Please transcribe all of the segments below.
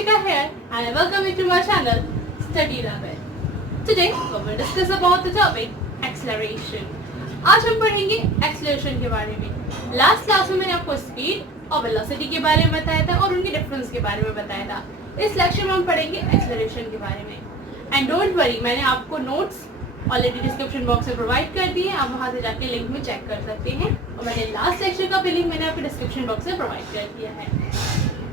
Akshika here and I welcome you to my channel Study Rabbit. Today we will discuss about the topic acceleration. आज हम पढ़ेंगे acceleration के बारे में. Last class में मैंने आपको speed और velocity के बारे में बताया था और उनके difference के बारे में बताया था. इस lecture में हम पढ़ेंगे acceleration के बारे में. And don't worry, मैंने आपको notes ऑलरेडी डिस्क्रिप्शन बॉक्स में प्रोवाइड कर दिए. आप वहां से जाके लिंक में चेक कर सकते हैं और मैंने लास्ट लेक्चर का भी लिंक मैंने आपको डिस्क्रिप्शन बॉक्स में प्रोवाइड कर दिया है.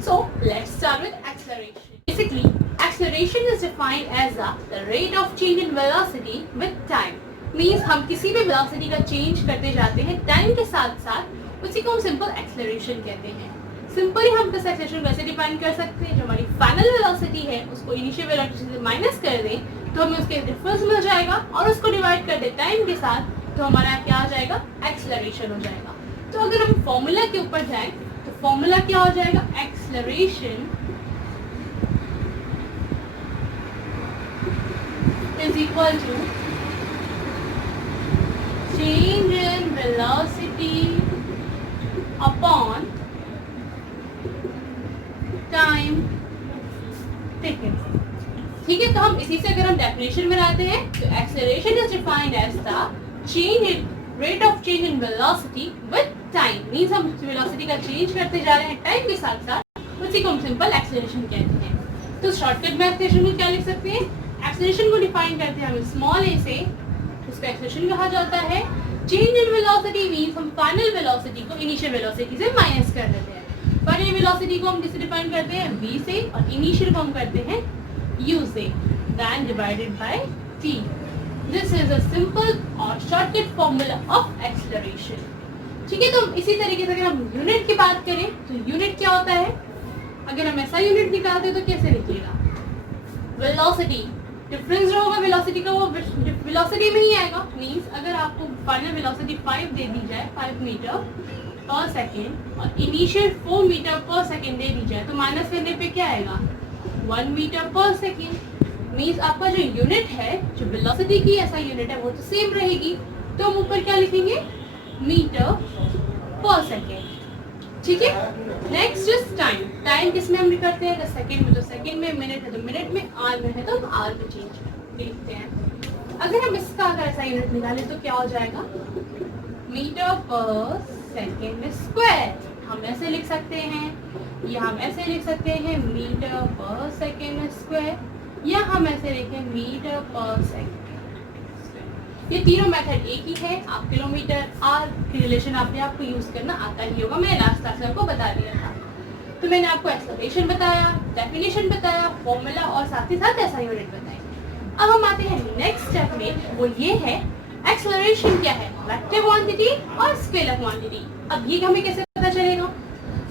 So let's start with acceleration. Basically acceleration is defined as the rate of change in velocity with time. Means हम किसी भी वेलोसिटी का चेंज करते जाते हैं टाइम के साथ साथ, उसी को हम सिंपल एक्सेलरेशन कहते हैं. सिंपली हम इस एक्सेलरेशन कैसे डिफाइन कर सकते हैं. जो हमारी फाइनल वेलोसिटी है उसको इनिशियल वेलोसिटी से माइनस कर दें तो हमें उसके डिफरेंस मिल जाएगा और उसको डिवाइड कर दे टाइम के साथ तो हमारा क्या आ जाएगा, एक्सेलरेशन हो जाएगा. तो अगर हम फॉर्मूला के ऊपर जाएं तो फॉर्मूला क्या हो जाएगा, acceleration is equal to change in velocity upon time taken. ठीक है, तो हम इसी से अगर हम डेफिनेशन बनाते हैं तो acceleration is defined as the change in rate of change in velocity with time. Means हम वेलोसिटी का चेंज करते जा रहे हैं टाइम के साथ साथ, उसी को हम सिंपल एक्सेलरेशन कहते हैं. तो शॉर्टकट में एक्सेलरेशन को क्या लिख सकते हैं, एक्सेलरेशन को डिफाइन करते हैं हम स्मॉल ए से, उसको एक्सेलरेशन कहा जाता है. चेंज इन वेलोसिटी मींस हम फाइनल वेलोसिटी को इनिशियल वेलोसिटी से माइनस कर देते हैं. फाइनल वेलोसिटी को हम किससे डिफाइन करते हैं, v से, और इनिशियल को हम करते हैं u से, then divided by t. This is a simple or shortcut formula of acceleration. ठीक है, तो इसी तरीके से अगर हम यूनिट की बात करें तो यूनिट क्या होता है. अगर हम ऐसा यूनिट निकालते तो कैसे निकलेगा, वेलोसिटी डिफरेंस जो होगा वेलोसिटी का वो वेलोसिटी में ही आएगा. मींस अगर आपको फाइनल वेलोसिटी 5 दे दी जाए, 5 मीटर पर सेकेंड, और इनिशियल 4 मीटर पर सेकेंड दे दी जाए तो माइनस करने पे क्या आएगा, 1 मीटर पर सेकेंड. मींस आपका जो यूनिट है, जो वेलोसिटी की ऐसा यूनिट है वो तो सेम रहेगी. तो हम ऊपर क्या लिखेंगे, मीटर पर सेकेंड. ठीक है, नेक्स्ट इज टाइम. टाइम किस में हम करते हैं, अगर सेकेंड में तो सेकेंड में, मिनट है तो मिनट में, आवर में है तो हम आवर में चेंज लिखते हैं. अगर हम इसका अगर ऐसा यूनिट निकालें तो क्या हो जाएगा, मीटर पर सेकेंड स्क्वायर. हम ऐसे लिख सकते हैं, या हम ऐसे लिख सकते हैं मीटर पर सेकेंड स्क्वायर, या हम ऐसे लिखें मीटर पर सेकेंड. ये तीनों मेथड एक ही है. आप किलोमीटर आर की रिलेशन आपको यूज करना आता ही होगा. मैंने लास्ट क्लास में आपको बता दिया था. तो मैंने आपको एक्सेलरेशन बताया, डेफिनेशन बताया, फॉर्मूला और साथ ही साथ ऐसा यूनिट बताया. अब हम आते हैं नेक्स्ट स्टेप में, वो ये है एक्सेलरेशन क्या है, वेक्टर क्वांटिटी और स्केलर क्वांटिटी. अब ये हमें कैसे पता चलेगा,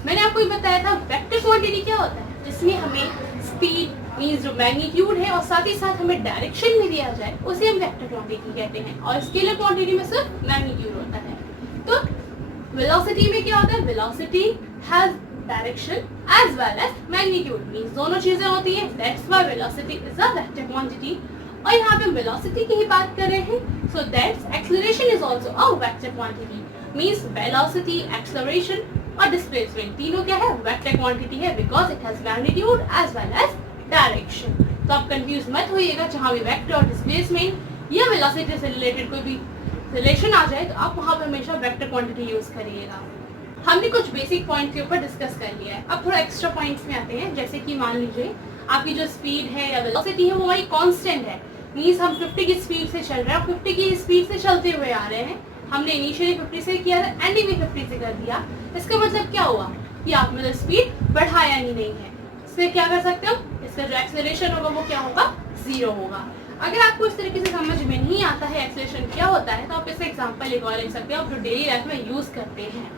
मैंने आपको ये बताया था वेक्टर क्वांटिटी क्या होता है, जिसमें हमें स्पीड मींस जो मैग्नीट्यूड है और साथ ही साथ हमें डायरेक्शन भी दिया जाए, उसे हम वेक्टर क्वांटिटी कहते हैं. और स्केलर क्वांटिटी में सिर्फ मैग्नीट्यूड होता है. तो वेलोसिटी में क्या होता है, velocity has direction as well as magnitude. Means दोनों चीजें होती हैं. That's why velocity is a vector quantity. और यहाँ पे हम वेलोसिटी की ही बात कर रहे हैं. So that's acceleration is also a vector quantity. Means velocity, acceleration और डिस्प्लेसमेंट तीनों क्या है, वेक्टर क्वांटिटी है, because it has magnitude as well as direction. तो आप कंफ्यूज मत होइएगा, जहां भी वेक्टर और डिस्प्लेसमेंट या वेलोसिटी से रिलेटेड कोई भी रिलेशन आ जाए तो आप वहां पर हमेशा वेक्टर क्वांटिटी यूज करिएगा. हमने कुछ बेसिक पॉइंट के ऊपर डिस्कस कर लिया है. अब थोड़ा एक्स्ट्रा पॉइंट्स में आते हैं. जैसे कि मान लीजिए आपकी जो स्पीड है या वेलोसिटी है वो हमारी कांस्टेंट है. मींस हम 50 की स्पीड से चल रहे हैं, 50 की स्पीड से चलते हुए आ रहे हैं. हमने इनिशियली 50 से किया था, एंडिंग में 50 से कर दिया. इसका मतलब क्या हुआ कि आपने तो स्पीड बढ़ाया ही नहीं है. इससे क्या कर सकते हो, इसका जो एक्सेलरेशन होगा वो क्या होगा, 0 होगा. अगर आपको इस तरीके से समझ में नहीं आता है एक्सेलरेशन क्या होता है तो आप इसका एग्जांपल एक और ले सकते हो, आप जो डेली लाइफ में यूज करते हैं.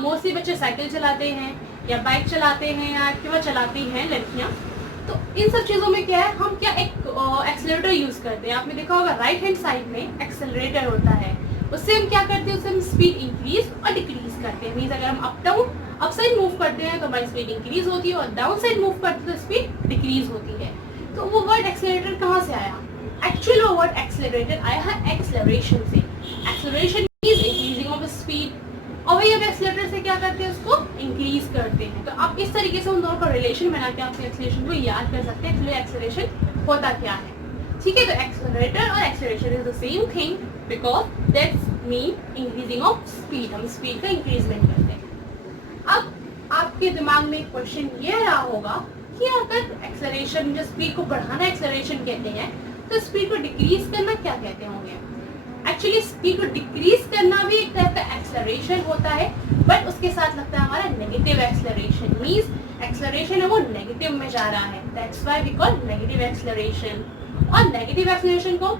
मोस्टली बच्चे साइकिल चलाते हैं या बाइक चलाते हैं या एक्टिवा चलाती हैं लड़कियां. तो इन सब चीज़ों में क्या है, हम क्या एक एक्सेलरेटर यूज करते हैं. आपने देखा होगा राइट हैंड साइड में एक्सेलरेटर होता है. उससे हम क्या करते हैं, उससे हम स्पीड इंक्रीज और डिक्रीज करते हैं. मीन्स अगर हम अप साइड मूव करते हैं तो हमारी स्पीड इंक्रीज होती है और डाउन साइड मूव करते हैं तो स्पीड डिक्रीज होती है. तो वो वर्ड एक्सेलरेटर कहाँ से आया, एक्चुअली वो वर्ड एक्सेलरेटर आया है एक्सेलरेशन से. Acceleration is increasing of speed और वही अब एक्सेलरेटर से क्या करते हैं, उसको इंक्रीज करते हैं। तो आप इस तरीके से उन दोनों का रिलेशन बना के आपके एक्सेलरेशन को याद कर सकते हैं, एक्चुअली एक्सेलरेशन होता क्या है। ठीक है, तो एक्सेलरेटर और acceleration is the same thing because that's mean increasing of speed, हम स्पीड का इंक्रीजमेंट करते हैं। अब आपके दिमाग में एक क्वेश्चन ये रहा होगा कि अगर एक्सेलरेशन, जो स्पीड को बढ़ाना एक्सेलरेशन कहते हैं, तो स्पीड को डिक्रीज करना क्या कहते होंगे। एक्चुअली स्पीड को डिक्रीज करना भी एक टाइप का एक्सेलरेशन होता है, बट उसके साथ लगता है हमारा नेगेटिव एक्सेलरेशन, मींस एक्सेलरेशन है वो नेगेटिव में जा रहा है, that's why we call negative acceleration. और नेगेटिव एक्सेलरेशन को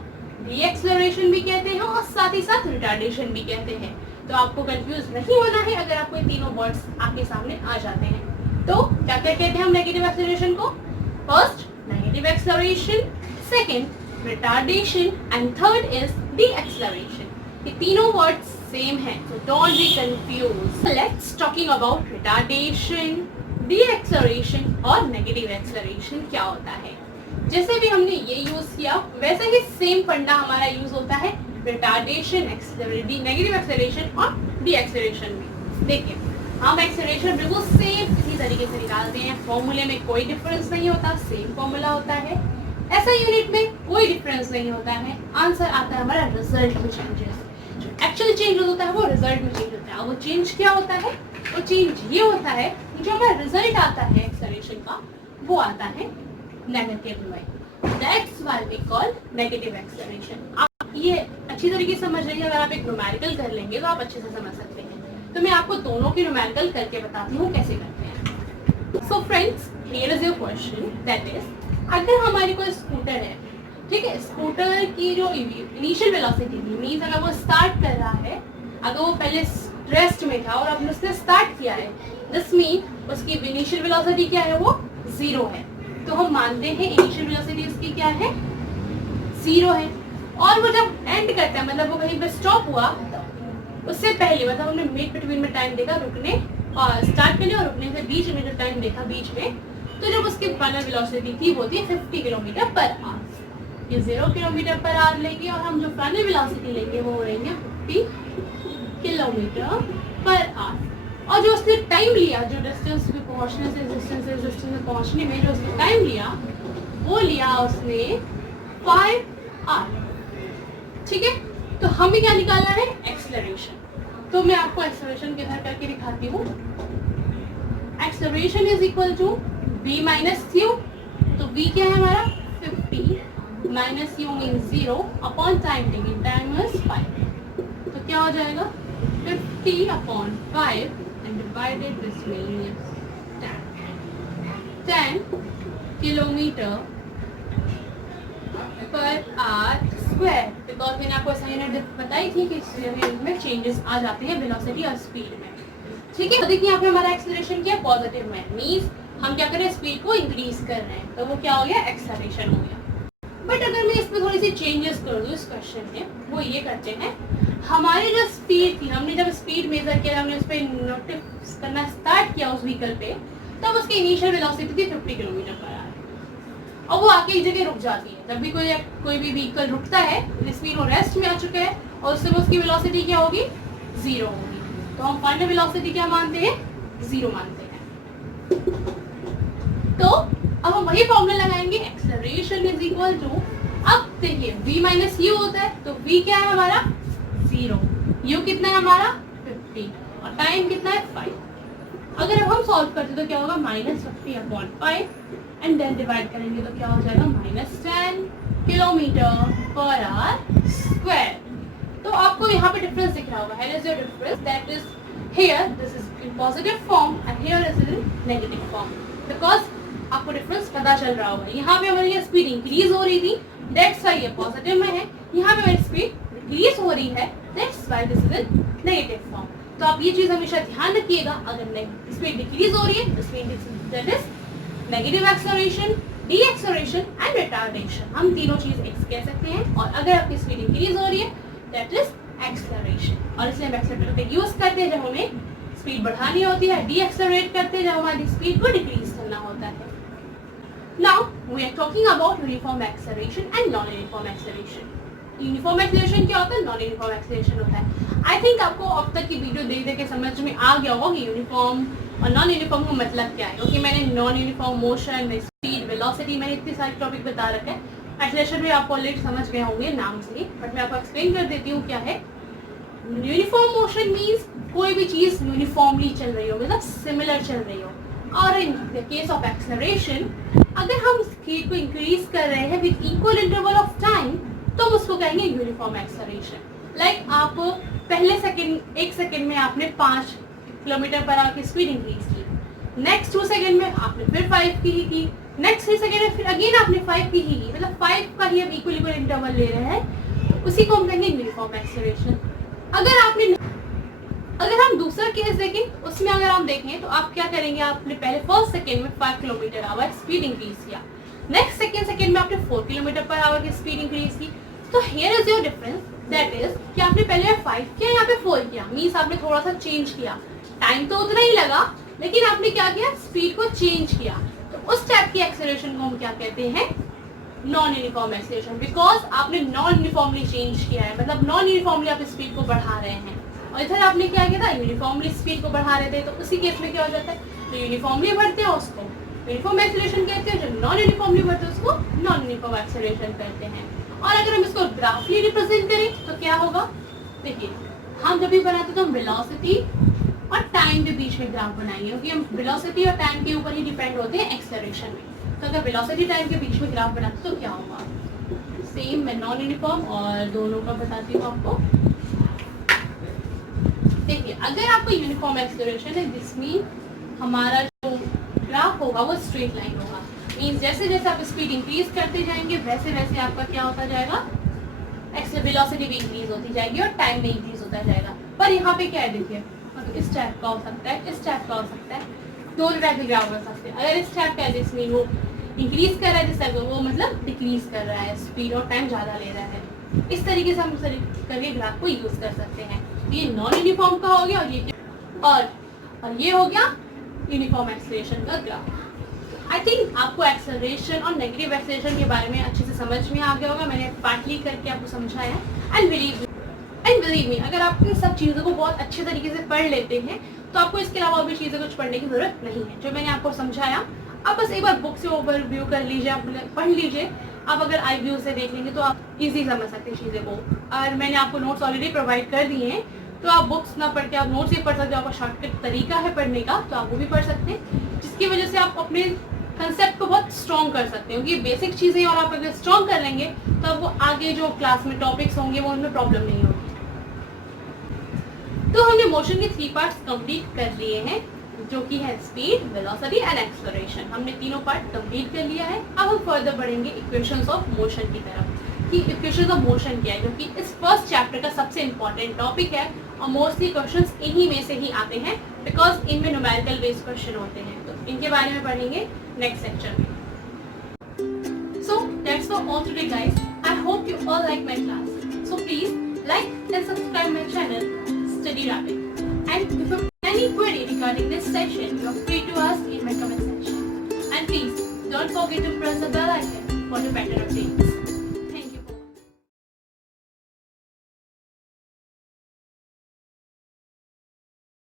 डी-एक्सेलरेशन भी कहते हैं और साथ ही साथ रिटार्डेशन भी कहते हैं। तो आपको कंफ्यूज नहीं होना है अगर आपको ये तीनों वर्ड्स आपके सामने आ जाते हैं। तो क्या क्या कहते हैं हम नेगेटिव एक्सेलरेशन को। First negative acceleration, second retardation and third is D-acceleration. ये तीनों वर्ड्स सेम हैं, so don't be confused. Let's talking about retardation, de-acceleration और negative acceleration क्या होता है। जैसे भी हमने ये यूज किया वैसे ही सेम फंडा हमारा यूज होता है रिटार्डेशन, नेगेटिव एक्सेलरेशन और डी-एक्सेलरेशन में। देखिए हम एक्सेलरेशन बिल्कुल सेम इसी तरीके से निकालते हैं, फॉर्मूले में कोई डिफरेंस नहीं होता, सेम फॉर्मूला होता है। ऐसा यूनिट में कोई डिफरेंस नहीं होता है, आंसर आता है हमारा रिजल्ट में चेंजेस। जो एक्चुअल चेंज होता है वो रिजल्ट में चेंज होता है। वो चेंज क्या होता है, वो चेंज ये होता है जो हमारा रिजल्ट आता है एक्सेलरेशन का वो आता है नेगेटिव में, that's why we call negative acceleration. आप ये अच्छी तरीके से समझ लेंगे, अगर आप एक न्यूमेरिकल कर लेंगे तो आप अच्छे से समझ सकते हैं। तो मैं आपको दोनों की न्यूमेरिकल करके बताती हूँ कैसे करते हैं। So friends, here is your question, that is अगर हमारी कोई स्कूटर है, ठीक है, स्कूटर की जो इनिशियल वेलोसिटी थी, मींस अगर वो स्टार्ट कर रहा है, अगर वो पहले रेस्ट में था और अब उसने स्टार्ट किया है, दिस मीन उसकी इनिशियल वेलोसिटी क्या है, वो 0 है। तो हम मानते हैं इनिशियल वेलोसिटी उसकी क्या है, 0 है। और वो जब एंड करता है, मतलब वो कहीं पे स्टॉप हुआ, उससे पहले मतलब हमने मिड बिटवीन में टाइम देखा रुकने और स्टार्ट करने और रुकने से बीच में जो टाइम देखा बीच में, तो जब उसकी फाइनल वेलोसिटी थी वो थी 50 किलोमीटर पर आवर। ये 0 किलोमीटर पर आवर लेंगे और हम जो फाइनल वेलोसिटी लेंगे वो रहेंगे 50 किलोमीटर पर आवर। और जो उसने टाइम लिया, जो डिस्टेंस पे पहुंचने से डिस्टेंस में पहुंचने में जो उसने टाइम लिया, वो लिया उसने 5 आवर। ठीक है, तो हमें क्या निकालना है, एक्सेलरेशन। तो मैं आपको एक्सेलरेशन किधर करके दिखाती हूँ। Acceleration is equal to v minus u। तो v क्या है हमारा 50 minus u mean 0 upon time taking, time is 5। तो क्या हो जाएगा 50 upon 5 and divided this will 10 kilometre per hour square. Because मैंने आपको ऐसा यूनिट बताई थी कि इस यूनिट में चेंजेस आ जाते हैं वेलोसिटी और स्पीड में। ठीक है, तो देखिए यहाँ पे हमारा एक्सेलरेशन क्या पॉजिटिव में, मींस हम क्या कर रहे हैं, स्पीड को इंक्रीज कर रहे हैं, तो वो क्या हो गया, एक्सेलरेशन हो गया। बट अगर मैं इसमें थोड़ी सी चेंजेस कर दूँ इस क्वेश्चन में, वो ये करते हैं, हमारी जो स्पीड थी, हमने जब स्पीड मेजर किया, हमने उस पर नोटिस करना स्टार्ट किया उस व्हीकल पे, तब उसकी इनिशियल वेलोसिटी थी 50 किलोमीटर पर आवर और वो आके एक जगह रुक जाती है। जब भी कोई भी व्हीकल रुकता है, स्पीड वो रेस्ट में आ चुका है और उससे उसकी वेलोसिटी क्या होगी, 0 होगी। तो हम फाइनल वेलोसिटी क्या मानते हैं, 0 मानते हैं। तो अब हम वही फॉर्मूला लगाएंगे, एक्सेलरेशन इज इक्वल टू, अब देखिए v माइनस यू होता है, तो v क्या है हमारा 0, u कितना है हमारा 50 और टाइम कितना है 5। अगर अब हम सॉल्व करते तो क्या होगा, minus 50 upon 5 and then divide करेंगे तो क्या हो जाएगा, minus 10 kilometre per hour square. तो आपको यहाँ पे डिफरेंस दिख रहा होगा, here is your difference, that is here this is in positive form and here is in negative form, because आपको डिफरेंस पता चल रहा होगा। यहाँ पे हमारी स्पीड इंक्रीज हो रही थी, दैट्स व्हाई ये पॉजिटिव में है, यहाँ पे हमारी स्पीड डिक्रीज हो रही है, that's why this is in negative form. तो आप ये चीज हमेशा ध्यान रखिएगा, अगर स्पीड डिक्रीज हो रही है that is negative acceleration, D-acceleration and retardation. हम तीनों चीज एक कह सकते हैं। और अगर आपकी स्पीड इंक्रीज हो रही है दैट इज एक्सेलरेशन, और इसलिए हम एक्सेलरेटर का यूज करते हैं जब हमें स्पीड बढ़ानी होती है, डी-एक्सेलरेट करते हैं जब हमारी स्पीड को डिक्रीज करना होता है। Now we are talking about uniform acceleration and non-uniform acceleration. Uniform acceleration क्या होता है, नॉन यूनिफॉर्म एक्सेलरेशन होता है। आई थिंक आपको अब तक की वीडियो देख देख के समझ में आ गया होगा कि यूनिफॉर्म और नॉन यूनिफॉर्म का मतलब क्या है, क्योंकि मैंने non uniform motion, speed, velocity, मैंने इतने सारे टॉपिक बता रखे हैं। एक्सेलरेशन भी आप ऑलरेडी समझ गए होंगे नाम से ही, बट मैं आपको एक्सप्लेन कर देती हूँ क्या है। यूनिफॉर्म मोशन मीन्स कोई भी चीज़ यूनिफॉर्मली चल रही हो, मतलब सिमिलर चल रही हो। और in the case of acceleration, अगर हम स्पीड को इंक्रीज कर रहे हैं with equal interval of time, तो हम उसको कहेंगे यूनिफॉर्म एक्सेलरेशन। लाइक आप पहले एक सेकेंड में आपने 5 किलोमीटर पर आवर की स्पीड इंक्रीज की, नेक्स्ट 2 सेकेंड में आपने फिर 5 की ही की, नेक्स्ट 3 सेकेंड में फिर अगेन आपने 5 की ही की, मतलब 5 का ही हम इक्वल इंटरवल ले रहे हैं, उसी को हम कहेंगे यूनिफॉर्म एक्सेलरेशन। अगर हम दूसरा केस देखें, उसमें अगर हम देखें तो आप क्या करेंगे, आपने पहले फर्स्ट सेकेंड में 5 किलोमीटर आवर स्पीड इंक्रीज किया, नेक्स्ट सेकेंड में आपने 4 किलोमीटर पर आवर की स्पीड इंक्रीज की। तो here is your difference, that is कि आपने पहले 5 किया, यहाँ पे 4 किया, मीन्स आपने थोड़ा सा चेंज किया। टाइम तो उतना ही लगा, लेकिन आपने क्या किया, स्पीड को चेंज किया। तो उस टाइप की एक्सेलरेशन को हम क्या कहते हैं, नॉन यूनिफॉर्म एक्सेलरेशन, बिकॉज आपने नॉन यूनिफॉर्मली चेंज किया है, मतलब नॉन यूनिफॉर्मली आप स्पीड को बढ़ा रहे हैं। और इधर आपने क्या किया था, यूनिफॉर्मली स्पीड को बढ़ा रहे थे, तो उसी केस में क्या हो जाता है, तो यूनिफॉर्मली बढ़ते हैं उसको यूनिफॉर्म एक्सेलरेशन कहते हैं, जो नॉन यूनिफॉर्मली बढ़ते हैं उसको नॉन यूनिफॉर्म एक्सेलरेशन कहते हैं। और अगर हम इसको ग्राफली रिप्रेजेंट करें तो क्या होगा, देखिए हम जब भी बनाते हैं तो हम वेलोसिटी और टाइम के बीच में ग्राफ बनाएंगे, क्योंकि हम वेलोसिटी और टाइम के ऊपर ही डिपेंड होते हैं एक्सेलरेशन में। तो अगर वेलोसिटी टाइम के बीच में ग्राफ बनाते तो क्या होगा, सेम मैं नॉन यूनिफॉर्म और दोनों का बताती हूँ आपको। देखिए अगर आपका यूनिफॉर्म एक्सेलरेशन है, दिस मीन हमारा जो ग्राफ होगा वो स्ट्रेट लाइन होगा, मीन्स जैसे जैसे आप स्पीड इंक्रीज करते जाएंगे वैसे वैसे आपका क्या होता जाएगा, वेलोसिटी भी इंक्रीज होती जाएगी और टाइम भी इंक्रीज होता जाएगा। पर यहाँ पे क्या है, देखिए इस टाइप का हो सकता है, इस टाइप का हो सकता है, दोनों टाइप के ग्राफ हो सकते हैं। अगर इस टाइप का है, दिस मीन वो इंक्रीज कर रहा है, जिस टाइप का वो मतलब डिक्रीज कर रहा है, स्पीड और टाइम ज़्यादा ले रहा है। इस तरीके से हम करके ग्राफ को यूज कर सकते हैं। ये नॉन यूनिफॉर्म का हो गया, और ये हो गया यूनिफॉर्म एक्सेलरेशन का ग्राफ। आई थिंक आपको एक्सेलरेशन और नेगेटिव एक्सेलरेशन के बारे में अच्छे से समझ में आ गया होगा, मैंने पार्टली करके आपको समझाया। एंड बिलीव मी, अगर आप इन सब चीज़ों को बहुत अच्छे तरीके से पढ़ लेते हैं तो आपको इसके अलावा और भी चीज़ें कुछ पढ़ने की जरूरत नहीं है। जो मैंने आपको समझाया आप बस एक बार बुक से ओवरव्यू कर लीजिए, आप पढ़ लीजिए। आप अगर आई व्यू से देख लेंगे तो आप इजी समझ सकते हैं चीज़ें को। और मैंने आपको नोट्स ऑलरेडी प्रोवाइड कर दिए हैं, तो आप बुक्स ना पढ़ के आप नोट्स भी पढ़ सकते हो। आपका शॉर्टकट तरीका है पढ़ने का, तो आप वो भी पढ़ सकते हैं, जिसकी वजह से आप अपने कंसेप्ट को बहुत स्ट्रॉन्ग कर सकते हो। क्योंकि बेसिक चीज़ें और आप अगर स्ट्रॉन्ग कर लेंगे तो अब वो आगे जो क्लास में टॉपिक्स होंगे वो उनमें प्रॉब्लम नहीं होगी। तो हमने मोशन के 3 पार्ट्स कंप्लीट कर लिए हैं, जो कि है स्पीड, वेलोसिटी एंड एक्सेलरेशन। हमने तीनों पार्ट कंप्लीट कर लिया है। अब हम फर्दर बढ़ेंगे इक्वेशंस ऑफ मोशन की तरफ, कि इक्वेशंस ऑफ मोशन क्या है, जो कि इस फर्स्ट चैप्टर का सबसे इंपॉर्टेंट टॉपिक है और मोस्टली क्वेश्चंस इन्हीं में से ही आते हैं, बिकॉज इनमें न्यूमेरिकल बेस्ड क्वेश्चन होते हैं। तो इनके बारे में पढ़ेंगे नेक्स्ट सेक्शन में। So that's for all today guys. I hope you all like my class. So please like and subscribe my channel Study Rapid. And if you have any query regarding this session, you are free to ask in my comment section. And please don't forget to press the bell icon for the better updates.